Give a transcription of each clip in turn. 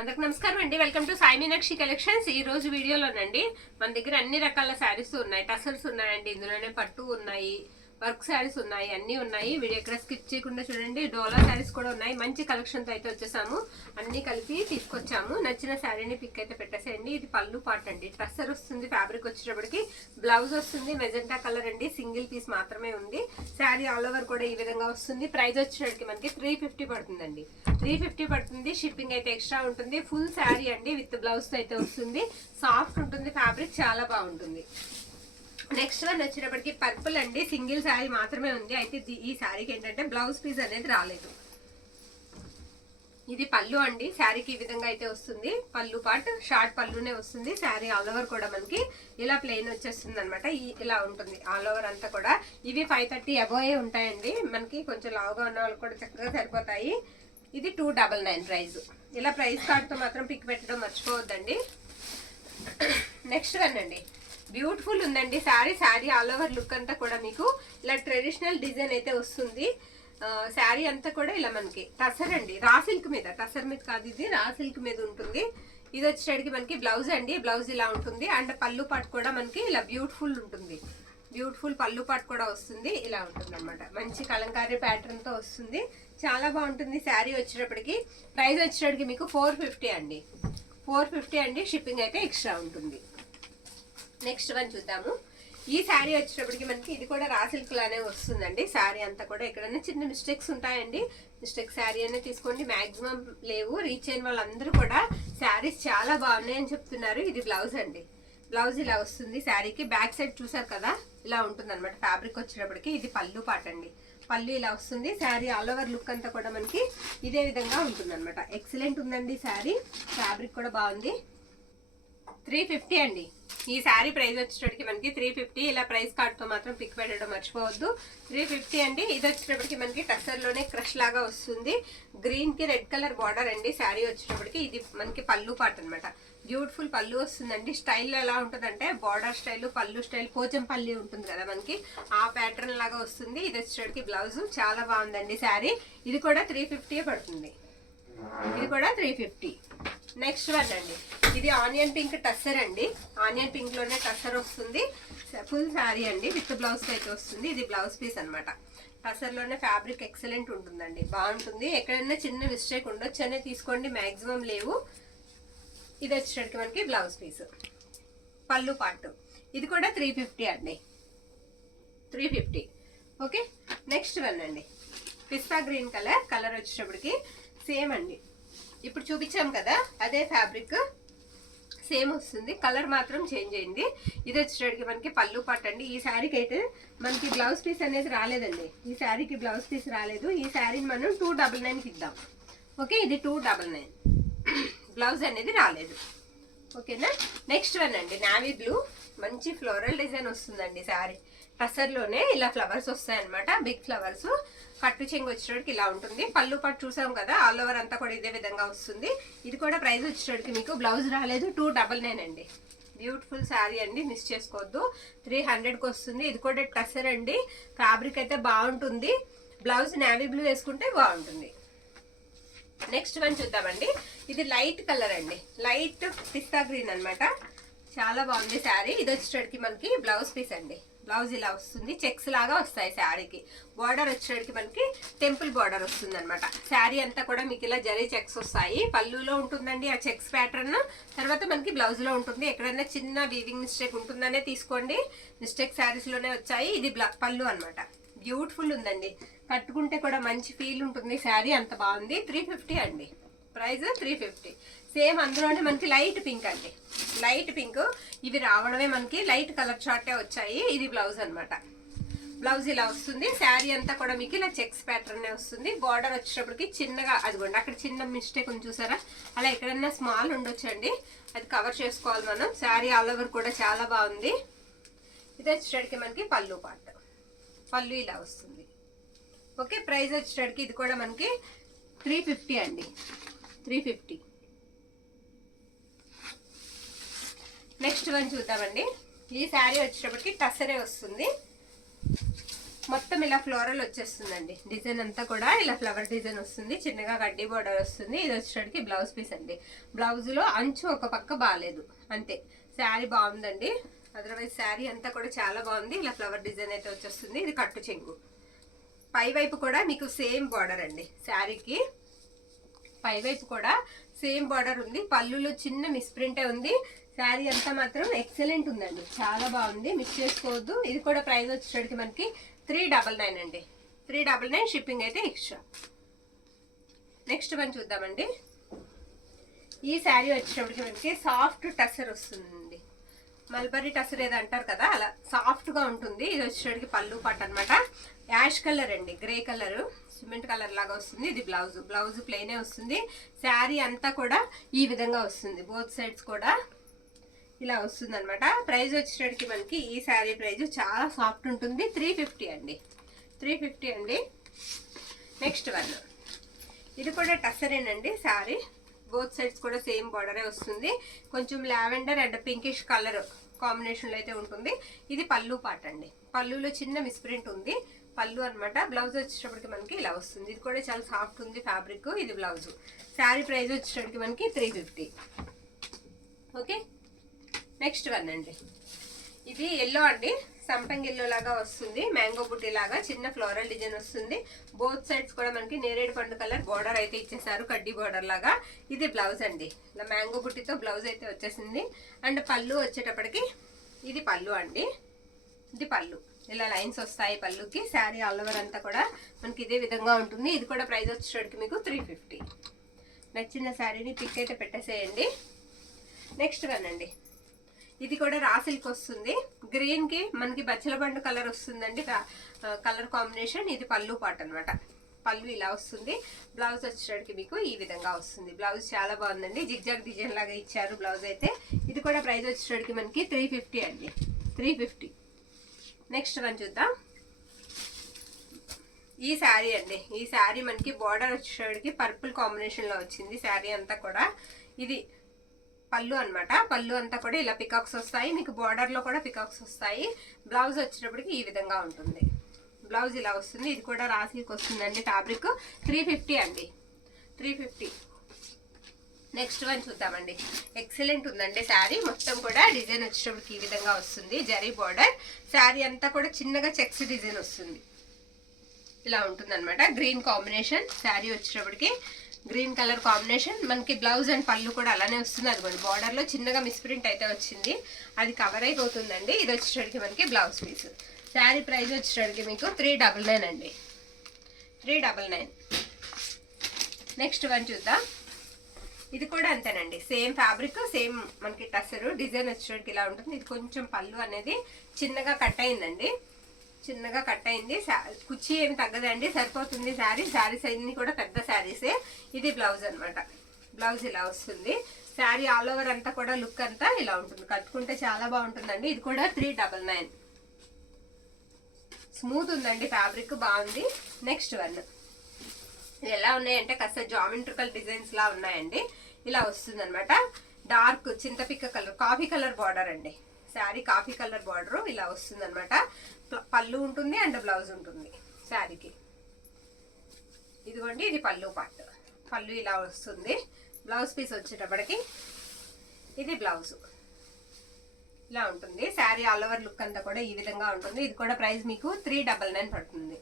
అందరికి నమస్కారం అండి. Welcome to Sai Meenakshi collections. ఈ రోజు వీడియోలోనండి మన దగ్గర అన్ని రకాల శారీస్ ఉన్నాయి, టసర్స్ ఉన్నాయండి, ఇందులోనే పట్టు ఉన్నాయి, వర్క్ శారీస్ ఉన్నాయి, అన్ని ఉన్నాయి. వీడియో ఎక్కడ స్కిప్ చేయకుండా చూడండి. డోలా శారీస్ కూడా ఉన్నాయి. మంచి కలెక్షన్ తో అయితే వచ్చేసాము, అన్ని కలిపి తీసుకొచ్చాము. నచ్చిన శారీని పిక్ అయితే పెట్టేసేయండి. ఇది పళ్ళు పార్ట్ అండి, టసర్ వస్తుంది. ఫ్యాబ్రిక్ వచ్చేటప్పటికి బ్లౌజ్ వస్తుంది, మెజెంటా కలర్ అండి, సింగిల్ పీస్ మాత్రమే ఉంది. శారీ ఆల్ ఓవర్ కూడా ఈ విధంగా వస్తుంది. ప్రైస్ వచ్చేటప్పటికి మనకి 350 పడుతుందండి. 350 పడుతుంది. షిప్పింగ్ అయితే ఎక్స్ట్రా ఉంటుంది. ఫుల్ శారీ అండి, విత్ బ్లౌజ్ తో అయితే వస్తుంది. సాఫ్ట్ ఉంటుంది, ఫ్యాబ్రిక్ చాలా బాగుంటుంది. నెక్స్ట్ వన్ వచ్చేటప్పటికి పర్పుల్ అండి, సింగిల్ శారీ మాత్రమే ఉంది. అయితే ఈ శారీకి ఏంటంటే బ్లౌజ్ పీస్ అనేది రాలేదు. ఇది పళ్ళు అండి, శారీకి ఈ విధంగా అయితే వస్తుంది. పళ్ళు పార్ట్ షార్ట్ పళ్ళునే వస్తుంది. శారీ ఆల్ ఓవర్ కూడా మనకి ఇలా ప్లెయిన్ వచ్చేస్తుంది అనమాట. ఇలా ఉంటుంది ఆల్ ఓవర్ అంతా కూడా. ఇవి 530 అబోవ్ ఉంటాయండి. మనకి కొంచెం లావుగా ఉన్న వాళ్ళు కూడా చక్కగా సరిపోతాయి. ఇది 299 ప్రైస్. ఇలా ప్రైస్ కార్డ్తో మాత్రం పిక్ పెట్టడం మర్చిపోవద్దండి. నెక్స్ట్ వన్ అండి, బ్యూటిఫుల్ ఉందండి sari. Sari all over look అంతా కూడా మీకు ఇలా ట్రెడిషనల్ డిజైన్ అయితే వస్తుంది. శారీ అంతా కూడా ఇలా మనకి టసర్ అండి, రా సిల్క్ మీద, టసర్ మీద కాదు, ఇది రా సిల్క్ మీద ఉంటుంది. ఇది వచ్చేటికి మనకి బ్లౌజ్ అండి, బ్లౌజ్ ఇలా ఉంటుంది. అండ్ పళ్ళు పాట్ కూడా మనకి ఇలా బ్యూటిఫుల్ ఉంటుంది. బ్యూటిఫుల్ పళ్ళు పాట్ కూడా వస్తుంది, ఇలా ఉంటుంది అనమాట. మంచి కలంకారీ ప్యాటర్న్ తో వస్తుంది, చాలా బాగుంటుంది. శారీ వచ్చేటప్పటికి ప్రైస్ వచ్చేటప్పటికి మీకు 450 అండి. 450 అండి. షిప్పింగ్ అయితే ఎక్స్ట్రా ఉంటుంది. నెక్స్ట్ వన్ చూద్దాము. ఈ శారీ వచ్చేటప్పటికి మనకి ఇది కూడా రా సిల్క్ లానే వస్తుందండి. శారీ అంతా కూడా ఎక్కడైనా చిన్న మిస్టేక్స్ ఉంటాయండి. మిస్టేక్ శారీ అనే తీసుకోండి, మాక్సిమం లేవు. రీచ్ అయిన వాళ్ళందరూ కూడా శారీస్ చాలా బాగున్నాయి అని చెప్తున్నారు. ఇది బ్లౌజ్ అండి, బ్లౌజ్ ఇలా వస్తుంది. శారీకి బ్యాక్ సైడ్ చూసారు కదా, ఇలా ఉంటుంది అనమాట. ఫ్యాబ్రిక్ వచ్చేటప్పటికి ఇది పళ్ళు పాట అండి, పళ్ళు ఇలా వస్తుంది. శారీ ఆల్ ఓవర్ లుక్ అంతా కూడా మనకి ఇదే విధంగా ఉంటుంది అనమాట. ఎక్సలెంట్ ఉందండి శారీ, ఫ్యాబ్రిక్ కూడా బాగుంది. 350 అండి. ఈ శారీ ప్రైస్ వచ్చేటప్పటికి మనకి 350. ఇలా ప్రైస్ కార్డ్తో మాత్రం పిక్ పెట్టడం మర్చిపోవద్దు. 350 అండి. ఇది వచ్చేటప్పటికి మనకి టసర్లోనే క్రష్ లాగా వస్తుంది. గ్రీన్ కి రెడ్ కలర్ బార్డర్ అండి. శారీ వచ్చేటప్పటికి ఇది మనకి పళ్ళు పార్ట్ అనమాట. బ్యూటిఫుల్ పళ్ళు వస్తుందండి. స్టైల్ ఎలా ఉంటుందంటే బార్డర్ స్టైల్, పళ్ళు స్టైల్, పోచం పల్లి ఉంటుంది కదా మనకి, ఆ ప్యాటర్న్ లాగా వస్తుంది. ఇది వచ్చేటప్పటికి బ్లౌజ్ చాలా బాగుందండి శారీ. ఇది కూడా 350 పడుతుంది. ఇది కూడా 350. నెక్స్ట్ వన్ అండి, ఇది ఆనియన్ పింక్ టస్సర్ అండి. ఆనియన్ పింక్ లోనే టస్సర్ వస్తుంది. ఫుల్ శారీ అండి, విత్ బ్లౌజ్ అయితే వస్తుంది. ఇది బ్లౌజ్ పీస్ అనమాట. టస్సర్ లోనే ఫ్యాబ్రిక్ ఎక్సలెంట్ ఉంటుందండి, బాగుంటుంది. ఎక్కడైనా చిన్న మిస్టేక్ ఉండొచ్చు అనే తీసుకోండి, మాక్సిమం లేవు. ఇది వచ్చేటప్పటికి మనకి బ్లౌజ్ పీస్, పళ్ళు పార్ట్. ఇది కూడా 350 అండి, 350. ఓకే. నెక్స్ట్ వన్ అండి, పిస్తా గ్రీన్ కలర్ వచ్చేటప్పటికి సేమ్ అండి, ఇప్పుడు చూపించాం కదా అదే ఫ్యాబ్రిక్ సేమ్ వస్తుంది. కలర్ మాత్రం చేంజ్ అయింది. ఇది వచ్చేటప్పటికి మనకి పళ్ళు పాట్ అండి. ఈ శారీకి అయితే మనకి బ్లౌజ్ పీస్ అనేది రాలేదండి. ఈ శారీకి బ్లౌజ్ పీస్ రాలేదు. ఈ శారీని మనం 299కి ఇద్దాం. ఓకే, ఇది 299. బ్లౌజ్ అనేది రాలేదు. ఓకేనా. నెక్స్ట్ వన్ అండి, నావీ బ్లూ, మంచి ఫ్లోరల్ డిజైన్ వస్తుందండి. శారీ టసర్లోనే ఇలా ఫ్లవర్స్ వస్తాయన్నమాట, బిగ్ ఫ్లవర్స్. కట్టు చెంగు వచ్చేటప్పటికి ఇలా ఉంటుంది. పళ్ళు పట్టు చూసాం కదా, ఆల్ ఓవర్ అంతా కూడా ఇదే విధంగా వస్తుంది. ఇది కూడా ప్రైస్ వచ్చేటప్పటికి మీకు బ్లౌజ్ రాలేదు, 299 అండి. బ్యూటిఫుల్ శారీ అండి, మిస్ చేసుకోవద్దు. 300కి వస్తుంది. ఇది కూడా టసర్ అండి, ఫ్యాబ్రిక్ అయితే బాగుంటుంది. బ్లౌజ్ నావీ బ్లూ వేసుకుంటే బాగుంటుంది. నెక్స్ట్ వన్ చూద్దామండి. ఇది లైట్ కలర్ అండి, లైట్ పిస్తా గ్రీన్ అనమాట. చాలా బాగుంది శారీ. ఇది వచ్చేటప్పటికి మనకి బ్లౌజ్ పీస్ అండి. బ్లౌజ్ ఇలా వస్తుంది, చెక్స్ లాగా వస్తాయి శారీకి. బార్డర్ వచ్చేటప్పటికి మనకి టెంపుల్ బార్డర్ వస్తుంది అనమాట. శారీ అంతా కూడా మీకు ఇలా జరీ చెక్స్ వస్తాయి. పళ్ళులో ఉంటుందండి ఆ చెక్స్ ప్యాటర్న్, తర్వాత మనకి బ్లౌజ్ లో ఉంటుంది. ఎక్కడైనా చిన్న వీవింగ్ మిస్టేక్ ఉంటుందనే తీసుకోండి, మిస్టేక్ శారీస్ లోనే వచ్చాయి. ఇది పళ్ళు అనమాట. బ్యూటిఫుల్ ఉందండి, కట్టుకుంటే కూడా మంచి ఫీల్ ఉంటుంది. శారీ అంత బాగుంది. 350 అండి, ప్రైస్ 350. సేమ్ అందులోనే మనకి లైట్ పింక్ అండి, లైట్ పింక్. ఇవి రావడమే మనకి లైట్ కలర్ చార్టే వచ్చాయి. ఇది బ్లౌజ్ అనమాట. బ్లౌజ్ ఇలా వస్తుంది. శారీ అంతా కూడా మీకు ఇలా చెక్స్ ప్యాటర్న్ వస్తుంది. బార్డర్ వచ్చేటప్పటికి చిన్నగా, అదిగోండి అక్కడ చిన్న మిస్టేక్ ఉంది చూసారా, అలా ఎక్కడైనా స్మాల్ ఉండొచ్చండి, అది కవర్ చేసుకోవాలి మనం. శారీ ఆల్ ఓవర్ కూడా చాలా బాగుంది. ఇది వచ్చేటప్పటికి మనకి పళ్ళు పార్ట్, పళ్ళు ఇలా వస్తుంది. ఓకే, ప్రైస్ వచ్చేటప్పటికి ఇది కూడా మనకి 350 అండి, 350. నెక్స్ట్ వన్ చూద్దామండి. ఈ శారీ వచ్చేటప్పటికి టసరే వస్తుంది. మొత్తం ఇలా ఫ్లోరల్ వచ్చేస్తుందండి. డిజైన్ అంతా కూడా ఇలా ఫ్లవర్ డిజైన్ వస్తుంది. చిన్నగా కడ్డీ బోర్డర్ వస్తుంది. ఇది వచ్చేసరికి బ్లౌజ్ పీస్ అండి. బ్లౌజ్ లో అంచు ఒక పక్క బాగాలేదు అంతే. శారీ బాగుందండి. అదర్వైజ్ శారీ అంతా కూడా చాలా బాగుంది. ఇలా ఫ్లవర్ డిజైన్ అయితే వచ్చేస్తుంది. ఇది కట్టు చెంగు. పై వైపు కూడా మీకు సేమ్ బార్డర్ అండి. శారీకి పై వైపు కూడా సేమ్ బార్డర్ ఉంది. పళ్ళులో చిన్న మిస్ప్రింటే ఉంది. శారీ అంతా మాత్రం ఎక్సలెంట్ ఉందండి. చాలా బాగుంది. మిస్ చేసుకోవద్దు. ఇది కూడా ప్రైస్ వచ్చేసరికి మనకి 399 అండి. 399 షిప్పింగ్ అయితే ఎక్స్ట్రా. నెక్స్ట్ వన్ చూద్దామండి. ఈ శారీ వచ్చేటప్పటికి మనకి సాఫ్ట్ టసర్ వస్తుందండి. మల్బరీ టసర్ ఏదో అంటారు కదా, అలా సాఫ్ట్ గా ఉంటుంది. ఇది వచ్చేటప్పటికి పళ్ళు పాట అనమాట. యాష్ కలర్ అండి, గ్రే కలర్, సిమెంట్ కలర్ లాగా వస్తుంది. ఇది బ్లౌజ్. బ్లౌజ్ ప్లెయినే వస్తుంది. శారీ అంతా కూడా ఈ విధంగా వస్తుంది. బోత్ సైడ్స్ కూడా ఇలా వస్తుంది అనమాట. ప్రైస్ వచ్చేటప్పటికి మనకి ఈ శారీ ప్రైస్ చాలా సాఫ్ట్ ఉంటుంది. 350 అండి. 350 అండి. నెక్స్ట్ వన్, ఇది కూడా టసరేనండి శారీ. బోత్ సైడ్స్ కూడా సేమ్ బార్డరే వస్తుంది. కొంచెం లావెండర్ అండ్ పింకిష్ కలర్ కాంబినేషన్లో అయితే ఉంటుంది. ఇది పళ్ళు పాట అండి. పళ్ళులో చిన్న మిస్ప్రింట్ ఉంది. పళ్ళు అనమాట. బ్లౌజ్ వచ్చేటప్పటికి మనకి ఇలా వస్తుంది. ఇది కూడా చాలా సాఫ్ట్ ఉంది ఫ్యాబ్రిక్. ఇది బ్లౌజ్. శారీ ప్రైస్ వచ్చేటప్పటికి మనకి 350. ఓకే. నెక్స్ట్ వన్ అండి. ఇది ఎల్లో అండి. సంపంగి ఎల్లో లాగా వస్తుంది. మ్యాంగో బుట్టి లాగా చిన్న ఫ్లోరల్ డిజైన్ వస్తుంది. బోత్ సైడ్స్ కూడా మనకి నేరేడు పండు కలర్ బోర్డర్ అయితే ఇచ్చేసారు, కడ్డీ బోర్డర్ లాగా. ఇది బ్లౌజ్ అండి. ఇలా మ్యాంగో బుట్టితో బ్లౌజ్ అయితే వచ్చేసింది. అండ్ పళ్ళు వచ్చేటప్పటికి ఇది పళ్ళు అండి. ఇది పళ్ళు. ఇలా లైన్స్ వస్తాయి పళ్ళుకి. శారీ ఆల్ ఓవర్ అంతా కూడా మనకి ఇదే విధంగా ఉంటుంది. ఇది కూడా ప్రైస్ వచ్చేటప్పటికి మీకు 350. నచ్చిన శారీని పిక్ అయితే పెట్టేసేయండి. నెక్స్ట్ వన్ అండి. ఇది కూడా రా సిల్క్ వస్తుంది. గ్రీన్ కి మనకి బచ్చల బండు కలర్ వస్తుందండి, కలర్ కాంబినేషన్. ఇది పళ్ళు పాట అనమాట. పళ్ళు ఇలా వస్తుంది. బ్లౌజ్ వచ్చేటప్పటికి మీకు ఈ విధంగా వస్తుంది. బ్లౌజ్ చాలా బాగుందండి. జిగ్జాగ్ డిజైన్ లాగా ఇచ్చారు బ్లౌజ్ అయితే. ఇది కూడా ప్రైస్ వచ్చేటప్పటికి మనకి 350 అండి. 350. నెక్స్ట్ వన్ చూద్దాం. ఈ శారీ అండి. ఈ శారీ మనకి బార్డర్ వచ్చేటప్పటికి పర్పుల్ కాంబినేషన్ లో వచ్చింది. శారీ అంతా కూడా ఇది పళ్ళు అనమాట. పళ్ళు అంతా కూడా ఇలా పికాక్స్ వస్తాయి. మీకు బార్డర్ లో కూడా పికాక్స్ వస్తాయి. బ్లౌజ్ వచ్చేటప్పటికి ఈ విధంగా ఉంటుంది. బ్లౌజ్ ఇలా వస్తుంది. ఇది కూడా రాసికి వస్తుందండి. ఫ్యాబ్రిక్ 350 అండి. 350. నెక్స్ట్ వన్ చూద్దామండి. ఎక్సలెంట్ ఉందండి శారీ. మొత్తం కూడా డిజైన్ వచ్చేటప్పటికి ఈ విధంగా వస్తుంది. జరీ బార్డర్. శారీ అంతా కూడా చిన్నగా చెక్స్ డిజైన్ వస్తుంది. ఇలా ఉంటుంది అనమాట. గ్రీన్ కాంబినేషన్ శారీ వచ్చేటప్పటికి. Green colour combination. మనకి బ్లౌజ్ అండ్ పళ్ళు కూడా అలానే వస్తుంది. అది బార్డర్ లో చిన్నగా మిస్ప్రింట్ అయితే వచ్చింది. అది కవర్ అయిపోతుందండి. ఇది వచ్చేటప్పటికి మనకి బ్లౌజ్ పీస్. శారీ ప్రైస్ వచ్చేటప్పటికి మీకు 399 అండి. 399. నెక్స్ట్ వన్ చూద్దాం. ఇది కూడా అంతేనండి. సేమ్ ఫ్యాబ్రిక్, సేమ్ మనకి టసరు. డిజైన్ వచ్చేటప్పటికి ఇలా ఉంటుంది. ఇది కొంచెం పళ్ళు అనేది చిన్నగా కట్ అయిందండి. చిన్నగా కట్ అయింది. కుర్చీ ఏమి తగ్గదండి, సరిపోతుంది శారీ. శారీస్ అన్ని కూడా పెద్ద శారీసే. ఇది బ్లౌజ్ అనమాట. బ్లౌజ్ ఇలా వస్తుంది. శారీ ఆల్ ఓవర్ అంతా కూడా లుక్ అంతా ఇలా ఉంటుంది. కట్టుకుంటే చాలా బాగుంటుందండి. ఇది కూడా 399. స్మూత్ ఉందండి ఫ్యాబ్రిక్, బాగుంది. Next one. ఇది ఎలా ఉన్నాయంటే కాస్త జామెట్రికల్ డిజైన్స్ లా ఉన్నాయండి. ఇలా వస్తుంది అనమాట. డార్క్ చింతపిక్క కలర్, కాఫీ కలర్ బార్డర్ అండి. శారీ కాఫీ కలర్ బార్డర్ ఇలా వస్తుంది అనమాట. పళ్ళు ఉంటుంది అండ్ బ్లౌజ్ ఉంటుంది శారీకి. ఇదిగోండి, ఇది పళ్ళు పార్ట్. పళ్ళు ఇలా వస్తుంది. బ్లౌజ్ పీస్ వచ్చేటప్పటికి ఇది బ్లౌజ్ ఇలా ఉంటుంది. శారీ ఆల్ ఓవర్ లుక్ అంతా కూడా ఈ విధంగా ఉంటుంది. ఇది కూడా ప్రైస్ మీకు 399 పడుతుంది.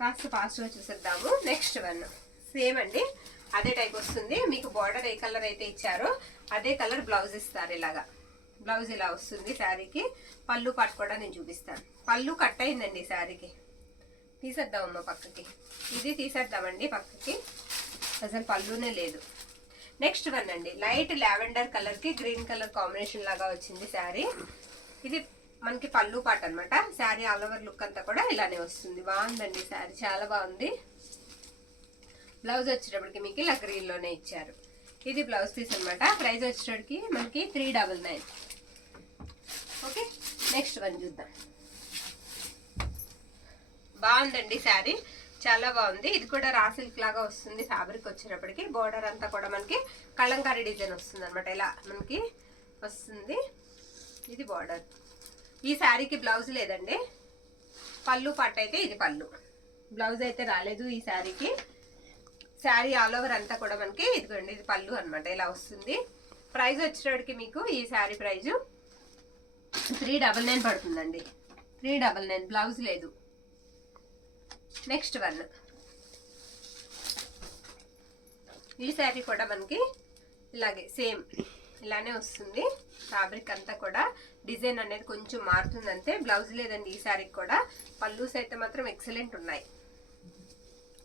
కాస్త ఫాస్ట్గా చూసేద్దాము. నెక్స్ట్ వన్ సేమ్ అండి. అదే టైప్ వస్తుంది. మీకు బార్డర్ ఏ కలర్ అయితే ఇచ్చారో అదే కలర్ బ్లౌజ్ ఇస్తారు. ఇలాగా బ్లౌజ్ ఇలా వస్తుంది శారీకి. పళ్ళు పాటు కూడా నేను చూపిస్తాను. పళ్ళు కట్ అయిందండి శారీకి. తీసేద్దామమ్మా పక్కకి. ఇది తీసేద్దామండి పక్కకి. అసలు పళ్ళునే లేదు. నెక్స్ట్ వన్ అండి. లైట్ లావెండర్ కలర్ కి గ్రీన్ కలర్ కాంబినేషన్ లాగా వచ్చింది శారీ. ఇది మనకి పళ్ళు పాట అనమాట. శారీ ఆల్ ఓవర్ లుక్ అంతా కూడా ఇలానే వస్తుంది. బాగుందండి శారీ, చాలా బాగుంది. బ్లౌజ్ వచ్చేటప్పటికి మీకు ఇలా గ్రీన్ లోనే ఇచ్చారు. ఇది బ్లౌజ్ పీస్ అనమాట. ప్రైస్ వచ్చేటప్పటికి మనకి 399. ఓకే, నెక్స్ట్ వన్ చూద్దాం. బాగుందండి శారీ, చాలా బాగుంది. ఇది కూడా రా సిల్క్ లాగా వస్తుంది. ఫ్యాబ్రిక్ వచ్చేటప్పటికి బోర్డర్ అంతా కూడా మనకి కలంకారీ డిజైన్ వస్తుంది అనమాట. ఇలా మనకి వస్తుంది. ఇది బోర్డర్. ఈ శారీకి బ్లౌజ్ లేదండి. పళ్ళు పాట అయితే ఇది పళ్ళు. బ్లౌజ్ అయితే రాలేదు ఈ శారీకి. శారీ ఆల్ ఓవర్ అంతా కూడా మనకి ఇదిగోండి ఇది పళ్ళు అనమాట, ఇలా వస్తుంది. ప్రైస్ వచ్చేటప్పటికి మీకు ఈ శారీ ప్రైజు 399 పడుతుందండి. 399, బ్లౌజ్ లేదు. నెక్స్ట్ వన్, ఈ శారీ కూడా మనకి ఇలాగే సేమ్ ఇలానే వస్తుంది. ఫ్యాబ్రిక్ అంతా కూడా డిజైన్ అనేది కొంచెం మారుతుంది అంతే, బ్లౌజ్ లేదండి ఈ శారీకి కూడా. పళ్ళూస్ అయితే మాత్రం ఎక్సలెంట్ ఉన్నాయి,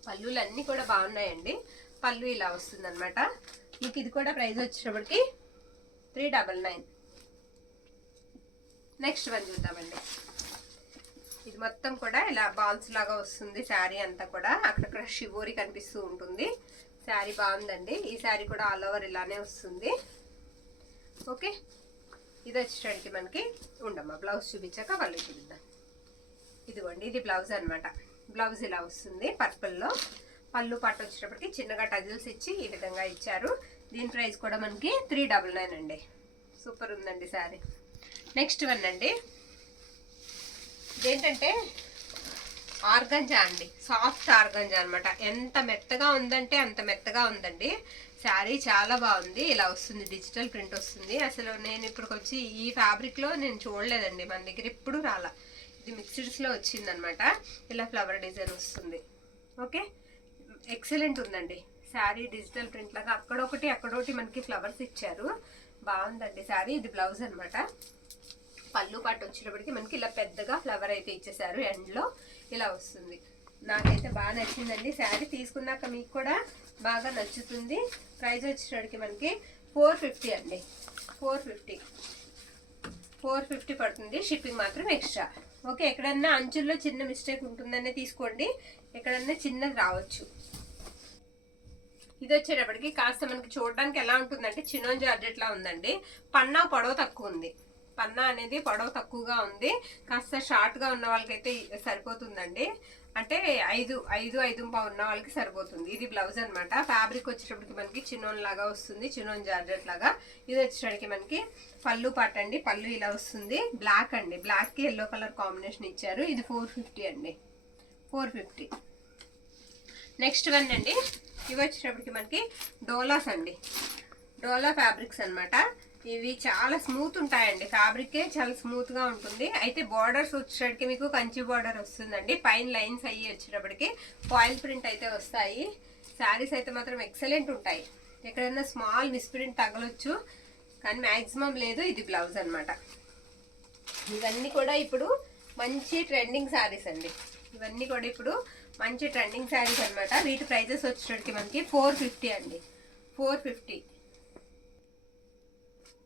పళ్ళులు అన్నీ కూడా బాగున్నాయండి. పళ్ళు ఇలా వస్తుంది అనమాట మీకు. ఇది కూడా ప్రైస్ వచ్చేటప్పటికి 399. నెక్స్ట్ వన్ చూద్దామండి. ఇది మొత్తం కూడా ఇలా బాల్స్ లాగా వస్తుంది శారీ అంతా కూడా, అక్కడక్కడ షివోరి కనిపిస్తూ ఉంటుంది. శారీ బాగుందండి. ఈ శారీ కూడా ఆల్ ఓవర్ ఇలానే వస్తుంది. ఓకే, ఇది వచ్చేటప్పటికి మనకి ఉండమ్మా బ్లౌజ్ చూపించాక వాళ్ళు చూపిద్దాం. ఇదిగోండి ఇది బ్లౌజ్ అనమాట. బ్లౌజ్ ఇలా వస్తుంది పర్పుల్లో. పళ్ళు పట్టు వచ్చేటప్పటికి చిన్నగా టజిల్స్ ఇచ్చి ఈ విధంగా ఇచ్చారు. దీని ప్రైస్ కూడా మనకి 399 అండి. సూపర్ ఉందండి శారీ. నెక్స్ట్ వన్ అండి, ఇదేంటంటే ఆర్గంజా అండి, సాఫ్ట్ ఆర్గంజా అనమాట. ఎంత మెత్తగా ఉందంటే అంత మెత్తగా ఉందండి. శారీ చాలా బాగుంది. ఇలా వస్తుంది, డిజిటల్ ప్రింట్ వస్తుంది. అసలు నేను ఇప్పటికొచ్చి ఈ ఫ్యాబ్రిక్లో నేను చూడలేదండి, మన దగ్గర ఎప్పుడు రాలా. ఇది మిక్స్డ్స్లో వచ్చిందనమాట. ఇలా ఫ్లవర్ డిజైన్ వస్తుంది. ఓకే, ఎక్సలెంట్ ఉందండి శారీ. డిజిటల్ ప్రింట్ లాగా అక్కడొకటి అక్కడొకటి మనకి ఫ్లవర్స్ ఇచ్చారు. బాగుందండి శారీ. ఇది బ్లౌజ్ అనమాట. పళ్ళు పాటు వచ్చేటప్పటికి మనకి ఇలా పెద్దగా ఫ్లవర్ అయితే ఇచ్చేసారు ఎండ్లో, ఇలా వస్తుంది. నాకైతే బాగా నచ్చిందండి శారీ. తీసుకున్నాక మీకు కూడా బాగా నచ్చుతుంది. ప్రైస్ వచ్చేటప్పటికి మనకి 450 అండి. 450 పడుతుంది. షిప్పింగ్ మాత్రం ఎక్స్ట్రా. ఓకే, ఎక్కడన్నా అంచుల్లో చిన్న మిస్టేక్ ఉంటుందనే తీసుకోండి, ఎక్కడన్నా చిన్నది రావచ్చు. ఇది వచ్చేటప్పటికి కాస్త మనకి చూడడానికి ఎలా ఉంటుందంటే చినోన్ జార్జెట్ లా ఉందండి. పన్నా పొడవు తక్కువ ఉంది. పన్నా అనేది పొడవు తక్కువగా ఉంది. కాస్త షార్ట్ గా ఉన్న వాళ్ళకైతే సరిపోతుందండి. అంటే 5.5 ఉన్న వాళ్ళకి సరిపోతుంది. ఇది బ్లౌజ్ అనమాట. ఫ్యాబ్రిక్ వచ్చేటప్పటికి మనకి చినోన్ లాగా వస్తుంది, చినోన్ జార్జెట్ లాగా. ఇది వచ్చేటప్పటికి మనకి పళ్ళు పాట అండి. పళ్ళు ఇలా వస్తుంది. బ్లాక్ అండి, బ్లాక్ కి ఎల్లో కలర్ కాంబినేషన్ ఇచ్చారు. ఇది 450 అండి. 450. నెక్స్ట్ వన్ అండి, ఇవి వచ్చేటప్పటికి మనకి డోలాస్ అండి. డోలా ఫ్యాబ్రిక్స్ అనమాట. ఇవి చాలా స్మూత్ ఉంటాయండి. ఫ్యాబ్రికే చాలా స్మూత్ గా ఉంటుంది. అయితే బార్డర్స్ వచ్చేటప్పటికి మీకు కంచి బార్డర్ వస్తుందండి. పైన లైన్స్ అయ్యి వచ్చేటప్పటికి ఫాయిల్ ప్రింట్ అయితే వస్తాయి. శారీస్ అయితే మాత్రం ఎక్సలెంట్ ఉంటాయి. ఎక్కడైనా స్మాల్ మిస్ప్రింట్ తగలొచ్చు కానీ మ్యాక్సిమం లేదు. ఇది బ్లౌజ్ అనమాట. ఇవన్నీ కూడా ఇప్పుడు మంచి ట్రెండింగ్ శారీస్ అండి. ఇవన్నీ కూడా ఇప్పుడు మంచి ట్రెండింగ్ శారీస్ అనమాట. వీటి ప్రైజెస్ వచ్చేటప్పటికి మనకి 450 అండి. 450.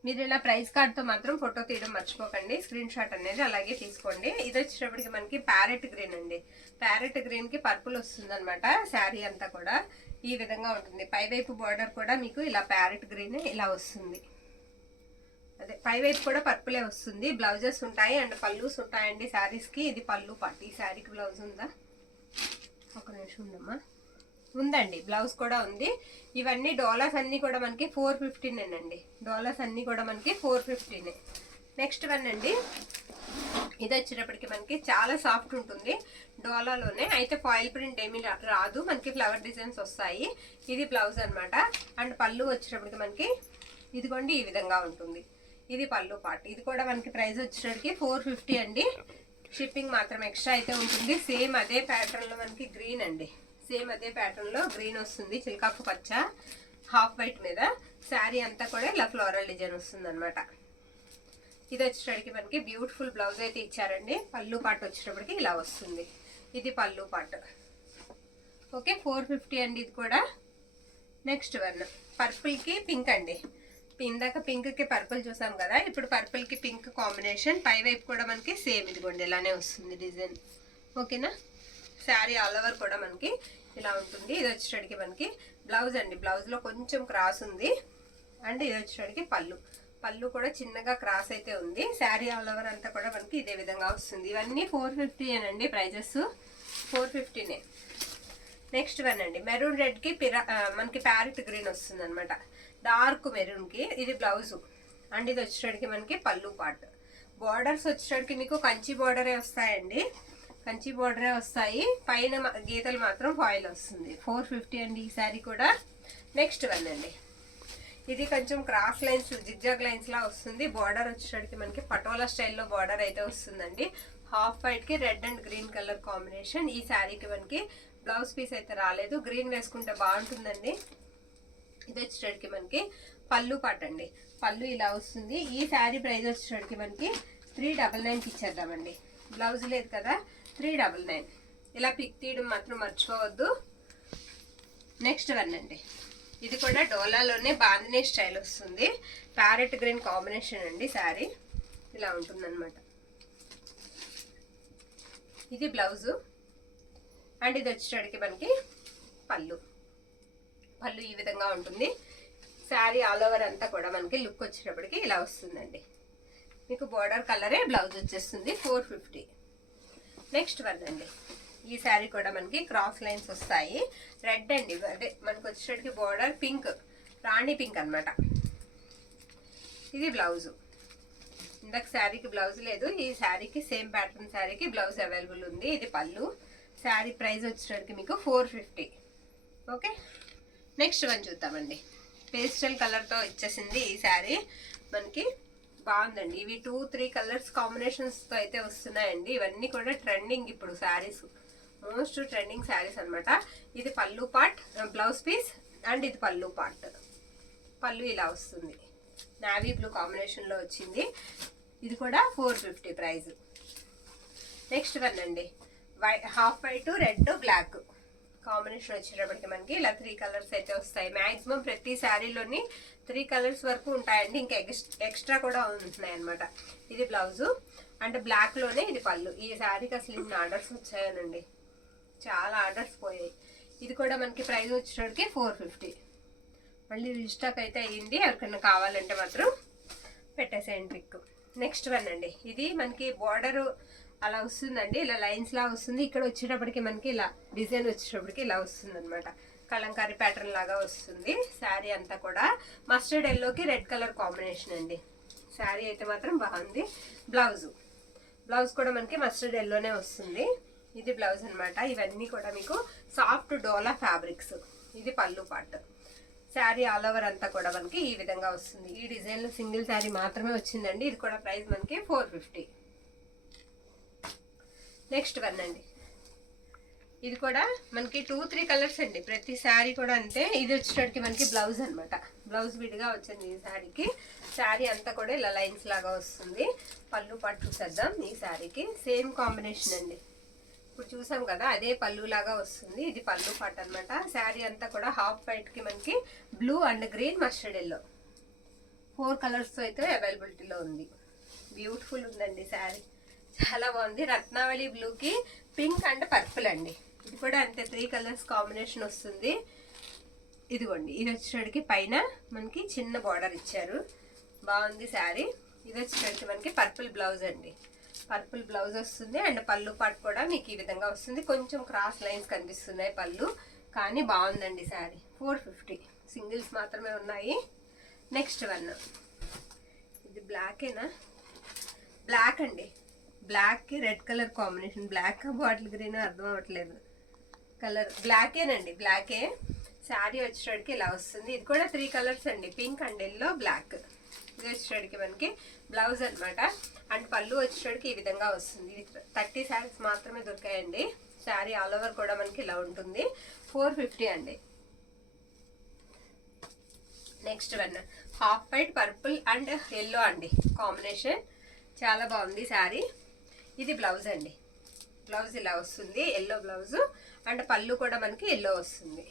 మీరు ఇలా ప్రైస్ కార్డ్తో మాత్రం ఫోటో తీయడం మర్చిపోకండి. స్క్రీన్ షాట్ అనేది అలాగే తీసుకోండి. ఇది వచ్చేటప్పటికి మనకి ప్యారెట్ గ్రీన్ అండి. ప్యారెట్ గ్రీన్ కి పర్పుల్ వస్తుంది అనమాట. శారీ అంతా కూడా ఈ విధంగా ఉంటుంది. పైవైపు బార్డర్ కూడా మీకు ఇలా ప్యారెట్ గ్రీన్ ఇలా వస్తుంది. అదే పైవైపు కూడా పర్పులే వస్తుంది. బ్లౌజెస్ ఉంటాయి అండ్ పళ్ళూస్ ఉంటాయండి శారీస్ కి. ఇది పళ్ళు పాటు. ఈ శారీకి బ్లౌజ్ ఉందా? ఒక నిమిషం ఉండమ్మా. ఉందండి, బ్లౌజ్ కూడా ఉంది. ఇవన్నీ డోలాస్ అన్ని కూడా మనకి 450 అండి. డోలాస్ అన్ని కూడా మనకి 450. నెక్స్ట్ వన్ అండి, ఇది వచ్చేటప్పటికి మనకి చాలా సాఫ్ట్ ఉంటుంది డోలాలోనే. అయితే ఫాయిల్ ప్రింట్ ఏమీ రాదు, మనకి ఫ్లవర్ డిజైన్స్ వస్తాయి. ఇది బ్లౌజ్ అనమాట. అండ్ పళ్ళు వచ్చేటప్పటికి మనకి ఇదిగోండి ఈ విధంగా ఉంటుంది. ఇది పళ్ళు పార్ట్. ఇది కూడా మనకి ప్రైస్ వచ్చేటప్పటికి 450 అండి. షిప్పింగ్ మాత్రం ఎక్స్ట్రా అయితే ఉంటుంది. సేమ్ అదే ప్యాటర్న్ లో మనకి గ్రీన్ అండి. సేమ్ అదే ప్యాటర్న్ లో గ్రీన్ వస్తుంది, చిల్కాపు పచ్చ హాఫ్ వైట్ మీద. శారీ అంతా కూడా ఇలా ఫ్లోరల్ డిజైన్ వస్తుంది అనమాట. ఇది వచ్చేటప్పటికి మనకి బ్యూటిఫుల్ బ్లౌజ్ అయితే ఇచ్చారండి. పళ్ళు పాటు వచ్చేటప్పటికి ఇలా వస్తుంది. ఇది పళ్ళు పాటు. ఓకే, 450 అండి ఇది కూడా. నెక్స్ట్ వన్ పర్పుల్ కి పింక్ అండి. ఇందాక పింక్ కి పర్పుల్ చూసాం కదా, ఇప్పుడు పర్పుల్ కి పింక్ కాంబినేషన్. పై వైపు కూడా మనకి సేమ్ ఇదిగోండి ఇలానే వస్తుంది డిజైన్. ఓకేనా, శారీ ఆల్ ఓవర్ కూడా మనకి ఇలా ఉంటుంది. ఇది వచ్చేటప్పటికి మనకి బ్లౌజ్ అండి. బ్లౌజ్ లో కొంచెం క్రాస్ ఉంది. అండ్ ఇది వచ్చేటప్పటికి పళ్ళు. పళ్ళు కూడా చిన్నగా క్రాస్ అయితే ఉంది. శారీ ఆల్ ఓవర్ అంతా కూడా మనకి ఇదే విధంగా వస్తుంది. ఇవన్నీ 450 అండి ప్రైజెస్. 450. నెక్స్ట్ వన్ అండి, మెరూన్ రెడ్ కి మనకి ప్యారెట్ గ్రీన్ వస్తుంది అనమాట. డార్క్ మెరూన్ కి ఇది బ్లౌజ్. అండ్ ఇది వచ్చేటప్పటికి మనకి పళ్ళు పార్ట్. బార్డర్స్ వచ్చేటప్పటికి మీకు కంచి బార్డరే వస్తాయండి. కంచి బోర్డరే వస్తాయి, పైన గీతలు మాత్రం ఫాయిల్ వస్తుంది. 450 అండి ఈ శారీ కూడా. నెక్స్ట్ వన్ అండి, ఇది కొంచెం క్రాస్ లైన్స్ జిగ్జాగ్ లైన్స్ లా వస్తుంది. బార్డర్ వచ్చేసరికి మనకి పటోలా స్టైల్లో బార్డర్ అయితే వస్తుందండి. హాఫ్ వైట్ కి red and green colour combination. ఈ శారీకి మనకి బ్లౌజ్ పీస్ అయితే రాలేదు, గ్రీన్ వేసుకుంటే బాగుంటుందండి. ఇది వచ్చేసరికి మనకి పళ్ళు పాట అండి. పళ్ళు ఇలా వస్తుంది. ఈ శారీ ప్రైస్ వచ్చేసరికి మనకి 399కి ఇచ్చేద్దామండి. బ్లౌజ్ లేదు కదా, 399. ఇలా పిక్ తీయడం మాత్రం మర్చిపోవద్దు. నెక్స్ట్ వన్ అండి, ఇది కూడా డోలాలోనే బాందినీ స్టైల్ వస్తుంది. ప్యారెట్ గ్రీన్ కాంబినేషన్ అండి. శారీ ఇలా ఉంటుందన్నమాట. ఇది బ్లౌజు అండ్ ఇది వచ్చేసరికి మనకి పళ్ళు. పళ్ళు ఈ విధంగా ఉంటుంది. శారీ ఆల్ ఓవర్ అంతా కూడా మనకి లుక్ వచ్చేటప్పటికి ఇలా వస్తుందండి. మీకు బార్డర్ కలరే బ్లౌజ్ వచ్చేస్తుంది. 450. నెక్స్ట్ వన్ అండి, ఈ శారీ కూడా మనకి క్రాస్ లైన్స్ వస్తాయి. రెడ్ అండి, అదే మనకు వచ్చేసరికి బార్డర్ పింక్, రాణి పింక్ అనమాట. ఇది బ్లౌజు. ఇందాక శారీకి బ్లౌజ్ లేదు, ఈ శారీకి సేమ్ ప్యాటర్న్ శారీకి బ్లౌజ్ అవైలబుల్ ఉంది. ఇది పళ్ళు. శారీ ప్రైస్ వచ్చేసరికి మీకు 450. ఓకే, నెక్స్ట్ వన్ చూద్దామండి. పేస్టల్ కలర్తో ఇచ్చేసింది ఈ శారీ. మనకి బాగుందండి. ఇవి 2-3 కలర్స్ కాంబినేషన్స్తో అయితే వస్తున్నాయండి. ఇవన్నీ కూడా ట్రెండింగ్ ఇప్పుడు శారీస్, మోస్ట్ ట్రెండింగ్ శారీస్ అనమాట. ఇది పళ్ళు పార్ట్, బ్లౌజ్ పీస్ అండ్ ఇది పళ్ళు పార్ట్. పళ్ళు ఇలా వస్తుంది, నావీ బ్లూ కాంబినేషన్లో వచ్చింది. ఇది కూడా 450 ప్రైస్. నెక్స్ట్ వన్ అండి, half white red black combination వచ్చేటప్పటికి మనకి ఇలా 3 కలర్స్ అయితే వస్తాయి. మ్యాక్సిమం ప్రతి శారీలోని 3 కలర్స్ వరకు ఉంటాయండి, ఇంకా ఎక్స్ట్రా కూడా ఉంటున్నాయి అనమాట. ఇది బ్లౌజు అండ్ బ్లాక్లోనే ఇది పళ్ళు. ఈ శారీకి అసలు ఇన్ని ఆర్డర్స్ వచ్చాయనండి, చాలా ఆర్డర్స్ పోయాయి. ఇది కూడా మనకి ప్రైస్ వచ్చేటప్పటికి 450. మళ్ళీ రీస్టాక్ అయితే అయ్యింది, ఎవరికైనా కావాలంటే మాత్రం పెట్టేసేయండి పిక్. నెక్స్ట్ వన్ అండి, ఇది మనకి బార్డరు అలా వస్తుందండి, ఇలా లైన్స్ లా వస్తుంది. ఇక్కడ వచ్చేటప్పటికి మనకి ఇలా డిజైన్ వచ్చేటప్పటికి ఇలా వస్తుంది అనమాట. కలంకారీ ప్యాటర్న్ లాగా వస్తుంది. శారీ అంతా కూడా మస్టర్డ్ ఎల్లోకి రెడ్ కలర్ కాంబినేషన్ అండి. శారీ అయితే మాత్రం బాగుంది. బ్లౌజ్ కూడా మనకి మస్టర్డ్ ఎల్లోనే వస్తుంది. ఇది బ్లౌజ్ అనమాట. ఇవన్నీ కూడా మీకు సాఫ్ట్ డోలా ఫ్యాబ్రిక్స్. ఇది పళ్ళు పార్ట్. శారీ ఆల్ ఓవర్ అంతా కూడా మనకి ఈ విధంగా వస్తుంది. ఈ డిజైన్లో సింగిల్ శారీ మాత్రమే వచ్చిందండి. ఇది కూడా ప్రైస్ మనకి 450. నెక్స్ట్ వన్ అండి, ఇది కూడా మనకి 2-3 కలర్స్ అండి. ప్రతి శారీ కూడా అంతే. ఇది వచ్చేటప్పటికి మనకి బ్లౌజ్ అనమాట. బ్లౌజ్ విడిగా వచ్చింది ఈ శారీకి. శారీ అంతా కూడా ఇలా లైన్స్ లాగా వస్తుంది. పళ్ళు పాటు చూసేద్దాం. ఈ శారీకి సేమ్ కాంబినేషన్ అండి, ఇప్పుడు చూసాం కదా అదే పళ్ళు లాగా వస్తుంది. ఇది పళ్ళు పాటు అనమాట. శారీ అంతా కూడా హాఫ్ వైట్కి మనకి blue and green mustard yellow 4 కలర్స్తో అయితే అవైలబిలిటీలో ఉంది. బ్యూటిఫుల్ ఉందండి శారీ, చాలా బాగుంది. రత్నావళి బ్లూకి పింక్ అండ్ పర్పుల్ అండి. ఇది కూడా అంతే 3 కలర్స్ కాంబినేషన్ వస్తుంది. ఇదిగోండి, ఇది వచ్చేటికి పైన మనకి చిన్న బార్డర్ ఇచ్చారు, బాగుంది శారీ. ఇది వచ్చేటికి మనకి పర్పుల్ బ్లౌజ్ అండి. పర్పుల్ బ్లౌజ్ వస్తుంది అండ్ పళ్ళు పాటు కూడా మీకు ఈ విధంగా వస్తుంది. కొంచెం క్రాస్ లైన్స్ కనిపిస్తున్నాయి పళ్ళు, కానీ బాగుందండి శారీ. 450. సింగిల్స్ మాత్రమే ఉన్నాయి. నెక్స్ట్ వన్, ఇది బ్లాకేనా? బ్లాక్ అండి. బ్లాక్కి red colour combination. Black bottle green అర్థం అవ్వట్లేదు కలర్. బ్లాకేనండి, బ్లాకే. శారీ వచ్చేటికి ఇలా వస్తుంది. ఇది కూడా 3 కలర్స్ అండి, పింక్ అండ్ ఎల్లో బ్లాక్. ఇది వచ్చేటికి మనకి బ్లౌజ్ అనమాట. అండ్ పళ్ళు వచ్చేటికి ఈ విధంగా వస్తుంది. ఇది 30 శారీస్ మాత్రమే దొరికాయండి. శారీ ఆల్ ఓవర్ కూడా మనకి ఇలా ఉంటుంది. 450 అండి. Next one, half white purple and yellow అండి కాంబినేషన్. చాలా బాగుంది శారీ. ఇది బ్లౌజ్ అండి. బ్లౌజ్ ఇలా వస్తుంది, ఎల్లో బ్లౌజ్ అండ్ పళ్ళు కూడా మనకి ఎల్లో వస్తుంది.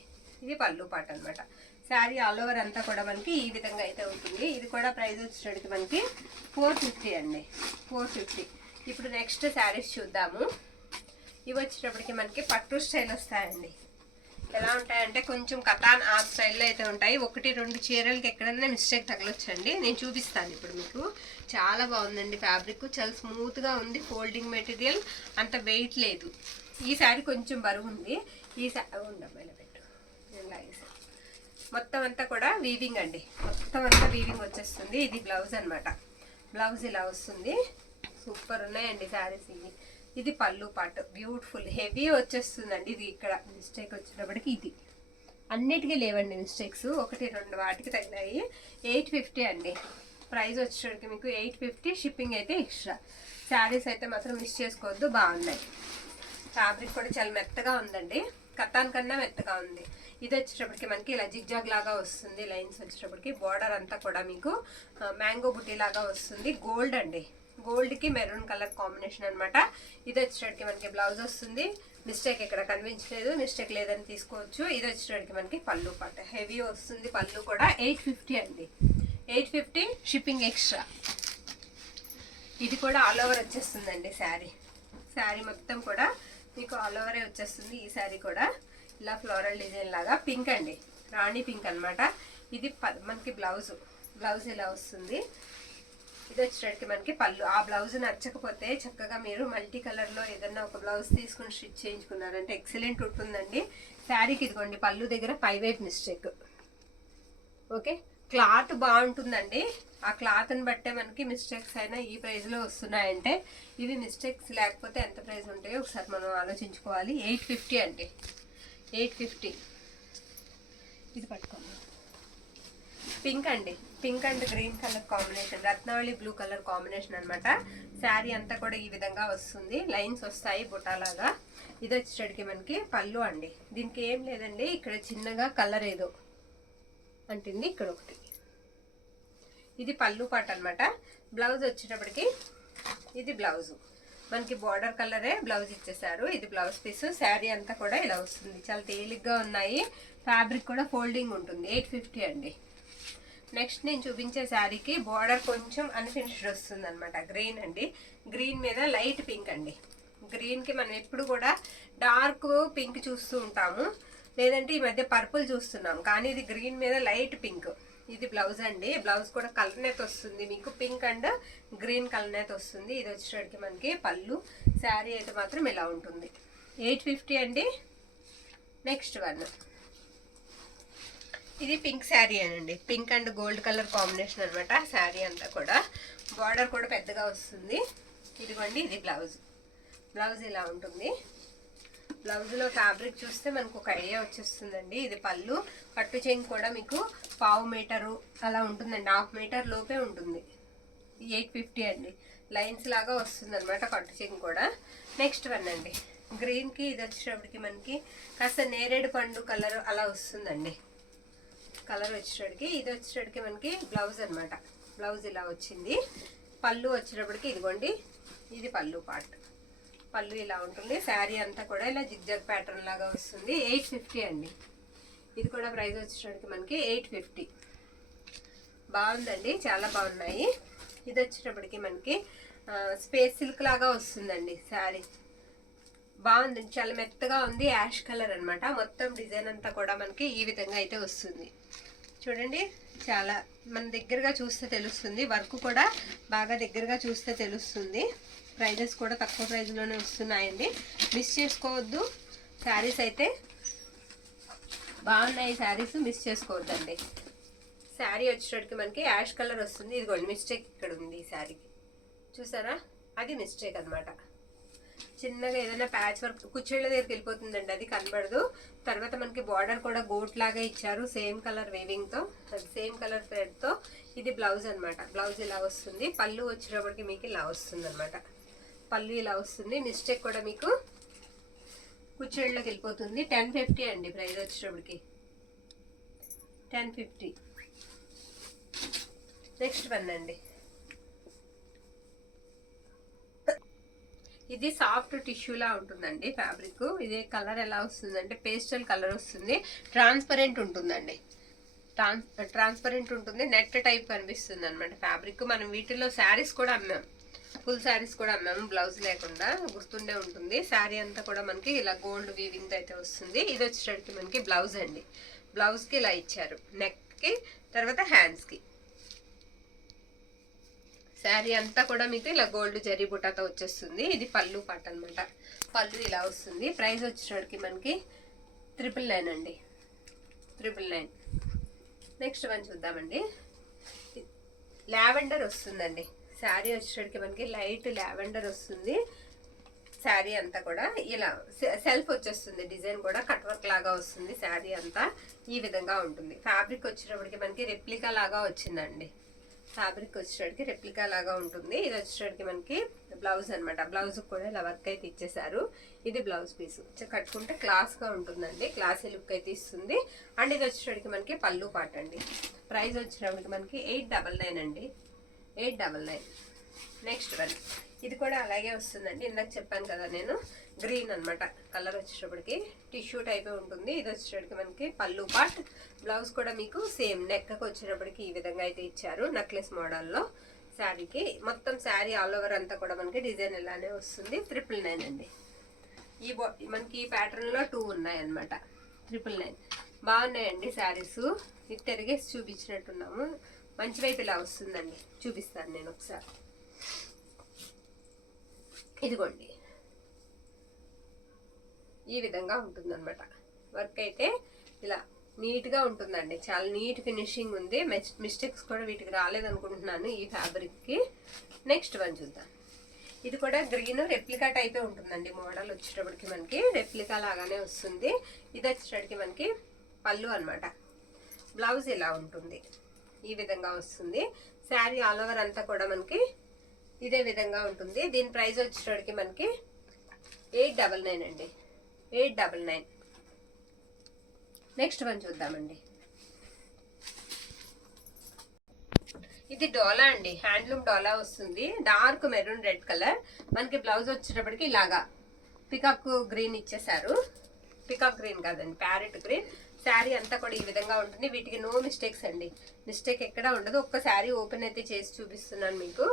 ఇది పళ్ళు పాట అనమాట. శారీ ఆల్ ఓవర్ అంతా కూడా మనకి ఈ విధంగా అయితే ఉంటుంది. ఇది కూడా ప్రైస్ వచ్చేటికి మనకి 450 అండి. 450. ఇప్పుడు నెక్స్ట్ శారీస్ చూద్దాము. ఇవి వచ్చేటప్పటికి మనకి పట్టు స్టైల్ వస్తాయండి. ఎలా ఉంటాయంటే కొంచెం కథాన్ ఆ స్టైల్లో అయితే ఉంటాయి. 1-2 చీరలకి ఎక్కడైనా మిస్టేక్ తగలొచ్చండి. నేను చూపిస్తాను ఇప్పుడు మీకు. చాలా బాగుందండి ఫ్యాబ్రిక్, చాలా స్మూత్గా ఉంది. ఫోల్డింగ్ మెటీరియల్, అంత వెయిట్ లేదు. ఈ శారీ కొంచెం బరువు ఉంది. ఈ శారీ ఉండమ్మా పెట్టు, నేను లాగేసాను. మొత్తం అంతా కూడా వీవింగ్ అండి, మొత్తం అంతా వీవింగ్ వచ్చేస్తుంది. ఇది బ్లౌజ్ అనమాట. బ్లౌజ్ ఇలా వస్తుంది. సూపర్ ఉన్నాయండి శారీస్ ఇవి. ఇది పళ్ళు పాటు బ్యూటిఫుల్ హెవీ వచ్చేస్తుందండి. ఇది ఇక్కడ మిస్టేక్ వచ్చినప్పటికి ఇది అన్నిటికీ లేవండి మిస్టేక్స్, 1-2 వాటికి తగిలాయి. 850 అండి ప్రైస్ వచ్చేటికి మీకు 850. షిప్పింగ్ అయితే ఎక్స్ట్రా. శారీస్ అయితే మాత్రం మిస్ చేసుకోవద్దు, బాగున్నాయి. ఫ్యాబ్రిక్ కూడా చాలా మెత్తగా ఉందండి, కతాన్ కన్నా మెత్తగా ఉంది. ఇది వచ్చేటప్పటికి మనకి ఇలా జిగ్జాగ్ లాగా వస్తుంది, లైన్స్ వచ్చేటప్పటికి. బార్డర్ అంతా కూడా మీకు మ్యాంగో బుట్టి లాగా వస్తుంది. గోల్డ్ అండి, గోల్డ్కి మెరూన్ కలర్ కాంబినేషన్ అనమాట. ఇది వచ్చేటప్పటికి మనకి బ్లౌజ్ వస్తుంది. మిస్టేక్ ఇక్కడ కనిపించలేదు, మిస్టేక్ లేదని తీసుకోవచ్చు. ఇది వచ్చేటప్పటికి మనకి పళ్ళు పాట హెవీ వస్తుంది. పళ్ళు కూడా 850 అండి, 850 షిప్పింగ్ ఎక్స్ట్రా. ఇది కూడా ఆల్ ఓవర్ వచ్చేస్తుందండి శారీ. శారీ మొత్తం కూడా మీకు ఆల్ ఓవరే వచ్చేస్తుంది. ఈ శారీ కూడా ఇలా ఫ్లోరల్ డిజైన్ లాగా పింక్ అండి, రాణి పింక్ అనమాట. ఇది మనకి బ్లౌజ్ ఇలా వస్తుంది. ఇది వచ్చేటప్పటికి మనకి పళ్ళు. ఆ బ్లౌజ్ నచ్చకపోతే చక్కగా మీరు మల్టీ కలర్లో ఏదన్నా ఒక బ్లౌజ్ తీసుకుని స్టిచ్ చేయించుకున్నారంటే ఎక్సలెంట్ ఉంటుందండి. శారీకి ఇదిగోండి పళ్ళు దగ్గర పైవైపు మిస్టేక్. ఓకే, క్లాత్ బాగుంటుందండి. ఆ క్లాత్ని బట్టే మనకి మిస్టేక్స్ అయినా ఈ ప్రైస్లో వస్తున్నాయంటే, ఇవి మిస్టేక్స్ లేకపోతే ఎంత ప్రైస్ ఉంటాయో ఒకసారి మనం ఆలోచించుకోవాలి. 850 అండి, 850. ఇది పట్టుకోండి, పింక్ అండి, pink and green colour combination, Ratnavali blue colour combination అనమాట. శారీ అంతా కూడా ఈ విధంగా వస్తుంది, లైన్స్ వస్తాయి బుటాలాగా. ఇది వచ్చేటికి మనకి పళ్ళు అండి. దీనికి ఏం లేదండి, ఇక్కడ చిన్నగా కలర్ ఏదో అంటుంది ఇక్కడ ఒకటి. ఇది పళ్ళు పాట అనమాట. బ్లౌజ్ వచ్చేటప్పటికి ఇది బ్లౌజు మనకి బార్డర్ కలరే బ్లౌజ్ ఇచ్చేసారు. ఇది బ్లౌజ్ పీస్. శారీ అంతా కూడా ఇలా వస్తుంది, చాలా తేలిగ్గా ఉన్నాయి. ఫ్యాబ్రిక్ కూడా ఫోల్డింగ్ ఉంటుంది. 850 అండి. నెక్స్ట్ నేను చూపించే శారీకి బార్డర్ కొంచెం అన్ఫినిష్డ్ వస్తుంది అనమాట. గ్రీన్ అండి, గ్రీన్ మీద లైట్ పింక్ అండి. గ్రీన్కి మనం ఎప్పుడు కూడా డార్క్ పింక్ చూస్తూ ఉంటాము, లేదంటే ఈ మధ్య పర్పుల్ చూస్తున్నాం, కానీ ఇది గ్రీన్ మీద లైట్ పింక్. ఇది బ్లౌజ్ అండి. బ్లౌజ్ కూడా కలర్ నేత వస్తుంది మీకు, పింక్ అండ్ గ్రీన్ కలర్ నేత వస్తుంది. ఇది వచ్చేటికి మనకి పళ్ళు. శారీ అయితే మాత్రం ఇలా ఉంటుంది. 850 అండి. నెక్స్ట్ వన్, ఇది పింక్ శారీ అనండి, pink and gold colour combination అనమాట. శారీ అంతా కూడా బార్డర్ కూడా పెద్దగా వస్తుంది. ఇదిగోండి ఇది బ్లౌజ్. బ్లౌజ్ ఇలా ఉంటుంది. బ్లౌజ్లో ఫ్యాబ్రిక్ చూస్తే మనకు ఒక ఐడియా వచ్చేస్తుందండి. ఇది పళ్ళు. కట్టు చెంగు కూడా మీకు 1/2 మీటరు అలా ఉంటుందండి, 1/2 మీటర్ లోపే ఉంటుంది. 850 అండి. లైన్స్ లాగా వస్తుంది అనమాట కట్టు చెంగు కూడా. నెక్స్ట్ వన్ అండి, గ్రీన్కి ఇది వచ్చేటప్పటికి మనకి కాస్త నేరేడు పండు కలర్ అలా వస్తుందండి కలర్ వచ్చేటప్పటికి. ఇది వచ్చేటప్పటికి మనకి బ్లౌజ్ అనమాట. బ్లౌజ్ ఇలా వచ్చింది. పళ్ళు వచ్చేటప్పటికి ఇదిగోండి ఇది పళ్ళు పార్ట్. పళ్ళు ఇలా ఉంటుంది. శారీ అంతా కూడా ఇలా జిగ్జాగ్ ప్యాటర్న్ లాగా వస్తుంది. 850 అండి. ఇది కూడా ప్రైస్ వచ్చేటప్పటికి మనకి 850. బాగుందండి, చాలా బాగున్నాయి. ఇది వచ్చేటప్పటికి మనకి స్పేస్ సిల్క్ లాగా వస్తుందండి శారీ. బాగుంది, చాలా మెత్తగా ఉంది. యాష్ కలర్ అనమాట. మొత్తం డిజైన్ అంతా కూడా మనకి ఈ విధంగా అయితే వస్తుంది. చూడండి, చాలా మన దగ్గరగా చూస్తే తెలుస్తుంది. వర్క్ కూడా బాగా దగ్గరగా చూస్తే తెలుస్తుంది. ప్రైజెస్ కూడా తక్కువ ప్రైజ్లోనే వస్తున్నాయండి, మిస్ చేసుకోవద్దు. శారీస్ అయితే బాగున్నాయి, శారీస్ మిస్ చేసుకోవద్దండి. శారీ వచ్చేటప్పటికి మనకి యాష్ కలర్ వస్తుంది. ఇదిగోండి మిస్టేక్ ఇక్కడ ఉంది ఈ శారీకి, చూసారా? అది మిస్టేక్ అనమాట. చిన్నగా ఏదైనా ప్యాచ్ వర్క్ కుచ్చేళ్ళ దగ్గరికి వెళ్ళిపోతుందండి, అది కనబడదు. తర్వాత మనకి బార్డర్ కూడా గోట్ లాగా ఇచ్చారు, సేమ్ కలర్ వేవింగ్తో, సేమ్ కలర్ థ్రెడ్తో. ఇది బ్లౌజ్ అనమాట. బ్లౌజ్ ఇలా వస్తుంది. పళ్ళు వచ్చేటప్పటికి మీకు ఇలా వస్తుంది అనమాట. పళ్ళు ఇలా వస్తుంది. మిస్టేక్ కూడా మీకు కుచ్చేళ్ళకి వెళ్ళిపోతుంది. 1050 అండి ప్రైస్ వచ్చేటప్పటికి, 1050. నెక్స్ట్ వన్ అండి, ఇది సాఫ్ట్ టిష్యూలా ఉంటుందండి ఫ్యాబ్రిక్. ఇది కలర్ ఎలా వస్తుందంటే పేస్టల్ కలర్ వస్తుంది. ట్రాన్స్పరెంట్ ఉంటుందండి, ట్రాన్స్పరెంట్ ఉంటుంది. నెట్ టైప్ కనిపిస్తుంది అనమాట ఫ్యాబ్రిక్. మనం వీటిలో శారీస్ కూడా అమ్మాం, ఫుల్ శారీస్ కూడా అమ్మాము బ్లౌజ్ లేకుండా, గుర్తుండే ఉంటుంది. శారీ అంతా కూడా మనకి ఇలా గోల్డ్ వీవింగ్ అయితే వస్తుంది. ఇది వచ్చేటప్పటికి మనకి బ్లౌజ్ అండి. బ్లౌజ్కి ఇలా ఇచ్చారు, నెక్కి, తర్వాత హ్యాండ్స్కి. శారీ అంతా కూడా మీకు ఇలా గోల్డ్ జరీ బుటాతో వచ్చేస్తుంది. ఇది పళ్ళు పాట అనమాట. పళ్ళు ఇలా వస్తుంది. ప్రైస్ వచ్చేటప్పటికి మనకి 999 అండి, 999. నెక్స్ట్ వన్ చూద్దామండి. లావెండర్ వస్తుందండి. శారీ వచ్చేటప్పటికి మనకి లైట్ లావెండర్ వస్తుంది. శారీ అంతా కూడా ఇలా సెల్ఫ్ వచ్చేస్తుంది, డిజైన్ కూడా కట్ వర్క్ లాగా వస్తుంది. శారీ అంతా ఈ విధంగా ఉంటుంది. ఫ్యాబ్రిక్ వచ్చేటప్పటికి మనకి రెప్లికా లాగా వచ్చిందండి. ఫ్యాబ్రిక్ వచ్చేటప్పటికి రెప్లికా లాగా ఉంటుంది. ఇది వచ్చేటప్పటికి మనకి బ్లౌజ్ అనమాట. బ్లౌజ్ కూడా ఇలా వర్క్ అయితే ఇచ్చేసారు. ఇది బ్లౌజ్ పీస్ కట్టుకుంటే క్లాస్ గా ఉంటుందండి, క్లాసీ లుక్ అయితే ఇస్తుంది. అండ్ ఇది వచ్చేటప్పటికి మనకి పళ్ళు పాట అండి. ప్రైస్ వచ్చేటప్పటికి మనకి 899 అండి, 899. నెక్స్ట్ వన్ ఇది కూడా అలాగే వస్తుందండి. ఇందాక చెప్పాను కదా నేను, గ్రీన్ అనమాట కలర్ వచ్చేటప్పటికి టిష్యూ టైప్ ఉంటుంది. ఇది వచ్చేటప్పటికి మనకి పళ్ళు పార్ట్. బ్లౌజ్ కూడా మీకు సేమ్ నెక్ వచ్చేటప్పటికి ఈ విధంగా అయితే ఇచ్చారు, నెక్లెస్ మోడల్లో. శారీకి మొత్తం శారీ ఆల్ ఓవర్ అంతా కూడా మనకి డిజైన్ ఇలానే వస్తుంది. 999 అండి. మనకి ఈ ప్యాటర్న్ లో 2 ఉన్నాయి అనమాట. 999 బాగున్నాయండి శారీస్. ఇది తిరిగేసి చూపించినట్టున్నాము. మంచి వైపు ఇలా వస్తుందండి, చూపిస్తాను నేను ఒకసారి. ఇదిగోండి ఈ విధంగా ఉంటుంది అనమాట. వర్క్ అయితే ఇలా నీట్ గా ఉంటుందండి, చాలా నీట్ ఫినిషింగ్ ఉంది. మిస్టేక్స్ కూడా వీటికి రాలేదనుకుంటున్నాను ఈ ఫ్యాబ్రిక్ కి. నెక్స్ట్ వన్ చూద్దాం. ఇది కూడా గ్రీన్ రెప్లికా టైపే ఉంటుందండి. మోడల్ వచ్చేటప్పటికి మనకి రెప్లికా లాగానే వస్తుంది. ఇది వచ్చేటప్పటికి మనకి పళ్ళు అనమాట. బ్లౌజ్ ఇలా ఉంటుంది, ఈ విధంగా వస్తుంది. శారీ ఆల్ ఓవర్ అంతా కూడా మనకి ఇదే విధంగా ఉంటుంది. దీని ప్రైస్ వచ్చేటప్పటికి మనకి 899 అండి, 899. నెక్స్ట్ వన్ చూద్దామండి. ఇది డోలా అండి, హ్యాండ్లూమ్ డోలా వస్తుంది. Dark maroon red colour. మనకి బ్లౌజ్ వచ్చేటప్పటికి ఇలాగా పికాక్ గ్రీన్ ఇచ్చేసారు. పికాక్ గ్రీన్ కాదండి, ప్యారెట్ గ్రీన్. శారీ అంతా కూడా ఈ విధంగా ఉంటుంది. వీటికి నో మిస్టేక్స్ అండి, మిస్టేక్ ఎక్కడా ఉండదు. ఒక్క శారీ ఓపెన్ అయితే చేసి చూపిస్తున్నాను మీకు.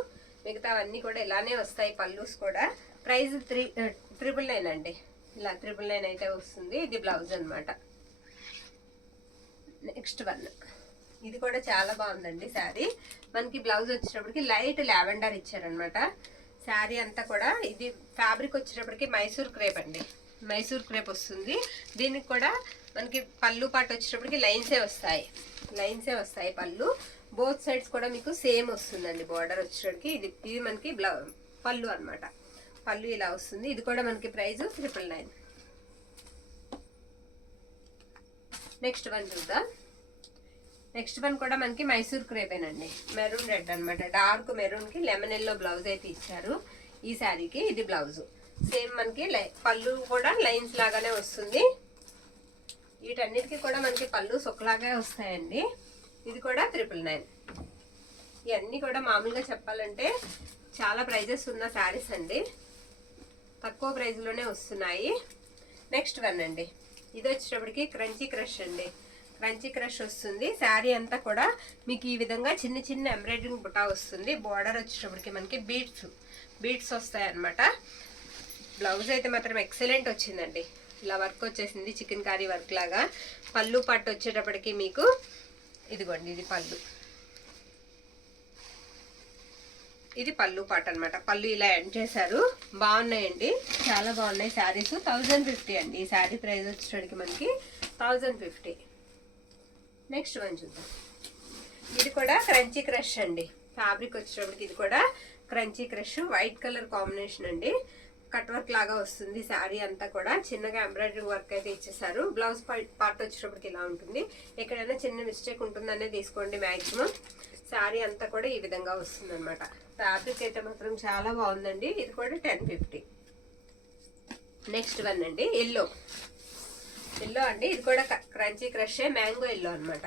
మిగతా అన్నీ కూడా ఇలానే వస్తాయి. పల్లూస్ కూడా. ప్రైస్ 399 అండి. ఇలా 399 అయితే వస్తుంది. ఇది బ్లౌజ్ అనమాట. నెక్స్ట్ వన్ ఇది కూడా చాలా బాగుందండి శారీ. మనకి బ్లౌజ్ వచ్చేటప్పటికి లైట్ లావెండర్ ఇచ్చారనమాట. శారీ అంతా కూడా ఇది ఫ్యాబ్రిక్ వచ్చేటప్పటికి మైసూర్ క్రేప్ అండి, మైసూర్ క్రేప్ వస్తుంది. దీనికి కూడా మనకి పళ్ళు పాటు వచ్చేటప్పటికి లైన్సే వస్తాయి పళ్ళు. బోత్ సైడ్స్ కూడా మీకు సేమ్ వస్తుందండి. బార్డర్ వచ్చేటప్పటికి ఇది మనకి పళ్ళు అనమాట. పళ్ళు ఇలా వస్తుంది. ఇది కూడా మనకి ప్రైస్ 999. నెక్స్ట్ వన్ చూద్దాం. నెక్స్ట్ వన్ కూడా మనకి మైసూర్ క్రేపేనండి, మెరూన్ రెడ్ అనమాట. డార్క్ మెరూన్ కి లెమన్ ఎల్లో బ్లౌజ్ అయితే ఇచ్చారు ఈ శారీకి. ఇది బ్లౌజ్ సేమ్ మనకి పళ్ళు కూడా లైన్స్ లాగానే వస్తుంది. వీటన్నిటికీ కూడా మనకి పళ్ళు సొక్కలాగే వస్తాయండి. ఇది కూడా 999. ఇవన్నీ కూడా మామూలుగా చెప్పాలంటే చాలా ప్రైజెస్ ఉన్న శారీస్ అండి, తక్కువ ప్రైజ్లోనే వస్తున్నాయి. నెక్స్ట్ వన్ అండి. ఇది వచ్చేటప్పటికి క్రంచీ క్రష్ అండి, క్రంచీ క్రష్ వస్తుంది. శారీ అంతా కూడా మీకు ఈ విధంగా చిన్న చిన్న ఎంబ్రాయిడరింగ్ బుటా వస్తుంది. బార్డర్ వచ్చేటప్పటికి మనకి బీడ్స్ వస్తాయి అన్నమాట. బ్లౌజ్ అయితే మాత్రం ఎక్సలెంట్ వచ్చిందండి. ఇలా వర్క్ వచ్చేసింది, చికెన్ కర్రీ వర్క్ లాగా. పళ్ళు పట్టు వచ్చేటప్పటికి మీకు ఇదిగోండి, ఇది పళ్ళు, ఇది పళ్ళు పాట అనమాట. పళ్ళు ఇలా ఎండ్ చేశారు. బాగున్నాయండి, చాలా బాగున్నాయి శారీస్. 1050 అండి ఈ శారీ ప్రైస్ వచ్చేటప్పటికి మనకి 1050. నెక్స్ట్ వన్ చూద్దాం. ఇది కూడా క్రంచీ క్రష్ అండి. ఫ్యాబ్రిక్ వచ్చేటప్పటికి ఇది కూడా crunchy crush, white colour combination అండి. కట్ వర్క్ లాగా వస్తుంది. శారీ అంతా కూడా చిన్నగా ఎంబ్రాయిడరీ వర్క్ అయితే ఇచ్చేసారు. బ్లౌజ్ పార్ట్ వచ్చేటప్పటికి ఇలా ఉంటుంది. ఎక్కడైనా చిన్న మిస్టేక్ ఉంటుందనే తీసుకోండి మ్యాక్సిమం. శారీ అంతా కూడా ఈ విధంగా వస్తుంది అనమాట. ఫ్యాబ్రిక్ అయితే మాత్రం చాలా బాగుందండి. ఇది కూడా 1050. నెక్స్ట్ వన్ అండి, ఎల్లో అండి. ఇది కూడా క్రంచీ క్రష్, మ్యాంగో ఎల్లో అనమాట.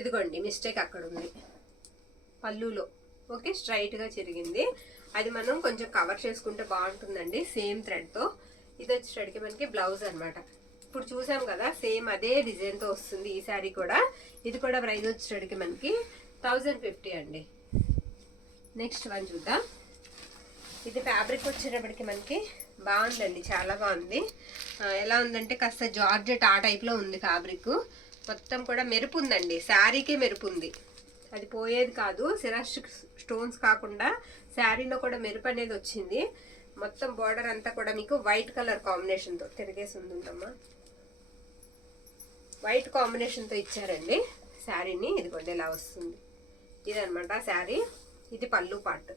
ఇదిగోండి మిస్టేక్ అక్కడ ఉంది పళ్ళులో. ఓకే, స్ట్రైట్ గా చిరిగింది. అది మనం కొంచెం కవర్ చేసుకుంటే బాగుంటుందండి సేమ్ థ్రెడ్ తో. ఇది వచ్చేసరికి మనకి బ్లౌజ్ అనమాట. ఇప్పుడు చూసాం కదా, సేమ్ అదే డిజైన్ తో వస్తుంది ఈ శారీ కూడా. ఇది కూడా ప్రైస్ వచ్చేసరికి మనకి 1050 అండి. నెక్స్ట్ వన్ చూద్దాం. ఇది ఫ్యాబ్రిక్ వచ్చేటప్పటికి మనకి బాగుందండి, చాలా బాగుంది. ఎలా ఉందంటే కాస్త జార్జెట్ ఆ టైప్ లో ఉంది ఫ్యాబ్రిక్. మొత్తం కూడా మెరుపు ఉందండి, శారీకే మెరుపు ఉంది. అది పోయేది కాదు. సిరాస్టిక్ స్టోన్స్ కాకుండా శారీలో కూడా మెరుపు అనేది వచ్చింది. మొత్తం బార్డర్ అంతా కూడా మీకు వైట్ కలర్ కాంబినేషన్ తో తిరిగేసి ఉంటుందమ్మా. వైట్ కాంబినేషన్ తో ఇచ్చారండి శారీని. ఇదిగోండి ఇలా వస్తుంది. ఇదనమాట శారీ. ఇది పళ్ళు పార్ట్.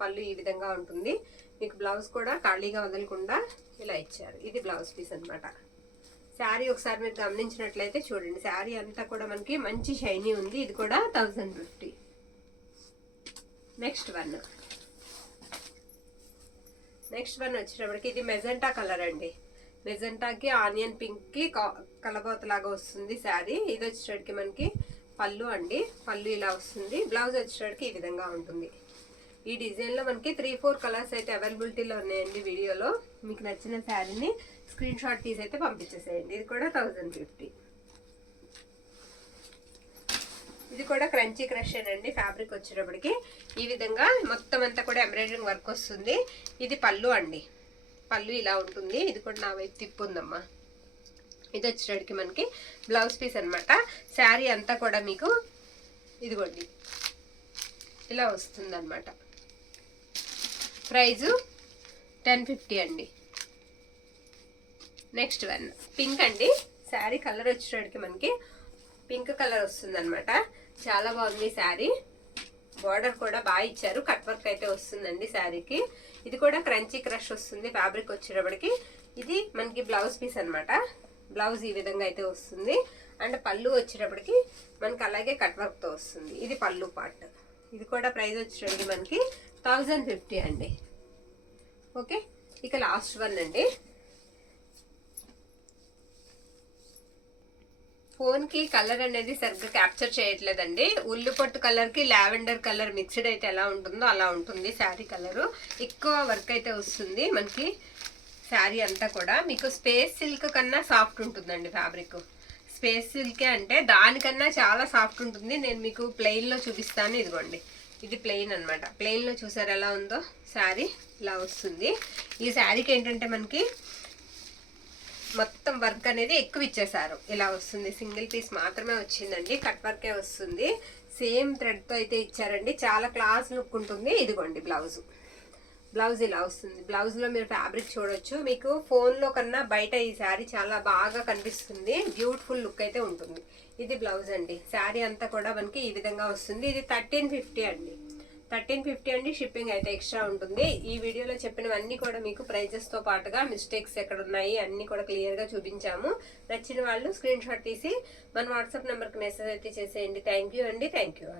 పళ్ళు ఈ విధంగా ఉంటుంది. మీకు బ్లౌజ్ కూడా ఖాళీగా వదలకుండా ఇలా ఇచ్చారు. ఇది బ్లౌజ్ పీస్ అన్నమాట. శారీ ఒకసారి మీరు గమనించినట్లయితే చూడండి, శారీ అంతా కూడా మనకి మంచి షైనీ ఉంది. ఇది కూడా 1050. నెక్స్ట్ వన్ వచ్చేటప్పటికి ఇది మెజెంటా కలర్ అండి. మెజెంటాకి ఆనియన్ పింక్ కి కలబోత లాగా వస్తుంది శారీ. ఇది వచ్చేటప్పటికి మనకి పళ్ళు అండి. పళ్ళు ఇలా వస్తుంది. బ్లౌజ్ వచ్చేటప్పటికి ఈ విధంగా ఉంటుంది. ఈ డిజైన్ లో మనకి 3-4 కలర్స్ అయితే అవైలబిలిటీలో ఉన్నాయండి. వీడియోలో మీకు నచ్చిన శారీని స్క్రీన్ షాట్ తీసి అయితే పంపించేసేయండి. ఇది కూడా 1050. ఇది కూడా క్రంచీ క్రష్ అండి. ఫ్యాబ్రిక్ వచ్చేటప్పటికి ఈ విధంగా మొత్తం అంతా కూడా ఎంబ్రాయిడరింగ్ వర్క్ వస్తుంది. ఇది పళ్ళు అండి. పళ్ళు ఇలా ఉంటుంది. ఇది కూడా నా వైపు తిప్పుందమ్మా. ఇది వచ్చేటప్పటికి మనకి బ్లౌజ్ పీస్ అన్నమాట. శారీ అంతా కూడా మీకు ఇదిగోండి ఇలా వస్తుంది అన్నమాట. ప్రైజు 1050 అండి. నెక్స్ట్ వన్ పింక్ అండి. శారీ కలర్ వచ్చేటప్పటికి మనకి పింక్ కలర్ వస్తుంది అనమాట. చాలా బాగుంది శారీ. బార్డర్ కూడా బాగా ఇచ్చారు. కట్ వర్క్ అయితే వస్తుందండి శారీకి. ఇది కూడా క్రంచీ క్రష్ వస్తుంది ఫ్యాబ్రిక్ వచ్చేటప్పటికి. ఇది మనకి బ్లౌజ్ పీస్ అన్నమాట. బ్లౌజ్ ఈ విధంగా అయితే వస్తుంది. అండ్ పళ్ళు వచ్చేటప్పటికి మనకి అలాగే కట్ వర్క్ తో వస్తుంది. ఇది పళ్ళు పార్ట్. ఇది కూడా ప్రైస్ వచ్చేటప్పటికి మనకి 1050 అండి. ఓకే, ఇక లాస్ట్ వన్ అండి. ఫోన్ కి కలర్ అనేది సరిగ్గా క్యాప్చర్ చేయట్లేదండి. ఉల్లి పొట్టు కలర్ కి లావెండర్ కలర్ మిక్స్డ్ అయితే ఎలా ఉంటుందో అలా ఉంటుంది శారీ కలరు. ఎక్కువ వర్క్ అయితే వస్తుంది మనకి. శారీ అంతా కూడా మీకు స్పేస్ సిల్క్ కన్నా సాఫ్ట్ ఉంటుందండి ఫ్యాబ్రిక్. స్పేస్ సిల్క్ అంటే దానికన్నా చాలా సాఫ్ట్ ఉంటుంది. నేను మీకు ప్లెయిన్ లో చూపిస్తాను. ఇదిగోండి, ఇది ప్లెయిన్ అనమాట. ప్లెయిన్ లో చూసారు ఎలా ఉందో శారీ ఇలా వస్తుంది. ఈ శారీకి ఏంటంటే మనకి మొత్తం వర్క్ అనేది ఎక్కువ ఇచ్చేసారు. ఇలా వస్తుంది. సింగిల్ పీస్ మాత్రమే వచ్చిందండి. కట్ వర్కే వస్తుంది. సేమ్ థ్రెడ్ తో అయితే ఇచ్చారండి. చాలా క్లాస్ లుక్ ఉంటుంది. ఇదిగోండి బ్లౌజ్ ఇలా వస్తుంది. బ్లౌజ్ లో మీరు ఫ్యాబ్రిక్ చూడొచ్చు. మీకు ఫోన్ లో కన్నా బయట ఈ శారీ చాలా బాగా కనిపిస్తుంది. బ్యూటిఫుల్ లుక్ అయితే ఉంటుంది. ఇది బ్లౌజ్ అండి. శారీ అంతా కూడా మనకి ఈ విధంగా వస్తుంది. ఇది 1350 అండి. 1350 అండి. షిప్పింగ్ అయితే ఎక్స్ట్రా ఉంటుంది. ఈ వీడియోలో చెప్పినవన్నీ కూడా మీకు ప్రైజెస్ తో పాటుగా మిస్టేక్స్ ఎక్కడ ఉన్నాయి అన్ని కూడా క్లియర్ గా చూపించాము. నచ్చిన వాళ్ళు స్క్రీన్ షాట్ తీసి మన వాట్సాప్ నెంబర్ కి మెసేజ్ అయితే చేసేయండి. థ్యాంక్ యూ అండి. Thank you.